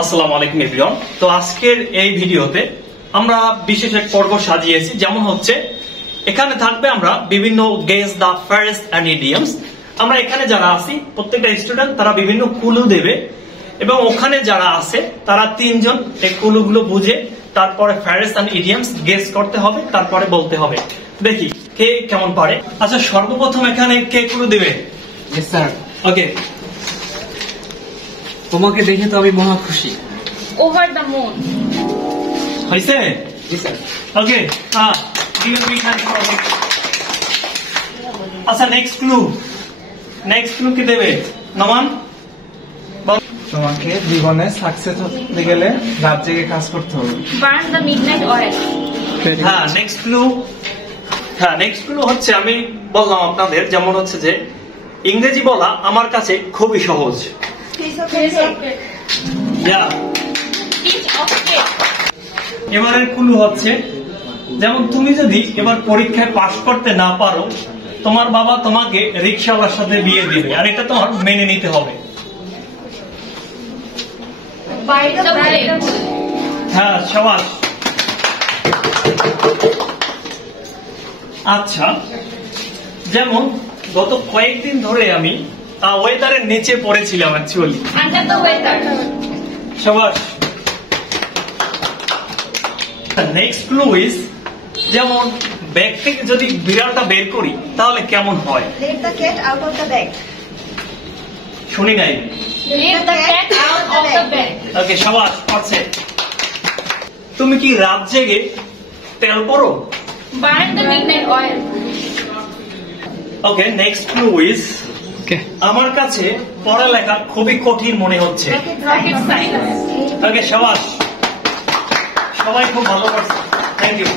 আসসালামু আলাইকুম এভরিওয়ান। তো আজকের এই ভিডিওতে আমরা বিশেষ এক পর্ব সাজিয়েছি, যেমন হচ্ছে এখানে থাকবে আমরা বিভিন্ন guess the first and idioms. আমরা এখানে যারা আছি প্রত্যেকটা স্টুডেন্ট তারা বিভিন্ন ক্লু দেবে এবং ওখানে যারা আছে তারা তিনজন এই ক্লুগুলো বুঝে তারপরে ফার্স্ট এন্ড ইডিয়মস গেস করতে হবে, তারপরে বলতে হবে। দেখি কে কেমন পারে। আচ্ছা, সর্বপ্রথম এখানে কে ক্লু দিবে? Yes sir. ওকে, তোমাকে দেখে তো আমি মহা খুশি। Over the moon. হইছে? জি স্যার। ওকে, হ্যাঁ, give a big hand for it. আচ্ছা, নেক্সট ক্লু কি দেবে? নমান, তোমাকে জীবনে সাকসেস হতে গেলে রাত জেগে কাজ করতে হবে। Burn the midnight oil. হ্যাঁ, নেক্সট ক্লু হচ্ছে আমি বললাম আপনাদের, যেমন হচ্ছে যে ইংরেজি বলা আমার কাছে খুবই সহজ। Piece of cake. Yeah. Piece of cake. এবারের ক্লু হচ্ছে, যেমন তুমি যদি এবার পরীক্ষায় পাশ করতে না পারো, তোমার বাবা তোমাকে রিকশাওয়ালার সাথে বিয়ে দিবে, আর এটা তোমার মেনে নিতে হবে। By the bullet. হ্যাঁ, সাবাস। আচ্ছা, যেমন গত কয়েকদিন ধরে আমি ওয়েদারের নিচে পড়েছিলাম অ্যাকচুয়ালি। Under the weather. সাবাস। নেক্সট ক্লু ইজ, যেমন ব্যাগ থেকে যদি বিড়ালটা বের করি তাহলে কেমন হয়? Let the cat out of the bag. শুনি নাই। Leave the cat out of the bag. ওকে, সাবাস, পারছে। তুমি কি রাত জেগে তেল পড়ো? Burn the midnight oil. Okay, next clue is, আমার কাছে পড়ালেখা খুবই কঠিন মনে হচ্ছে। Rocket science. ওকে, সাবাস, সবাই খুব ভালো করছে। Thank you.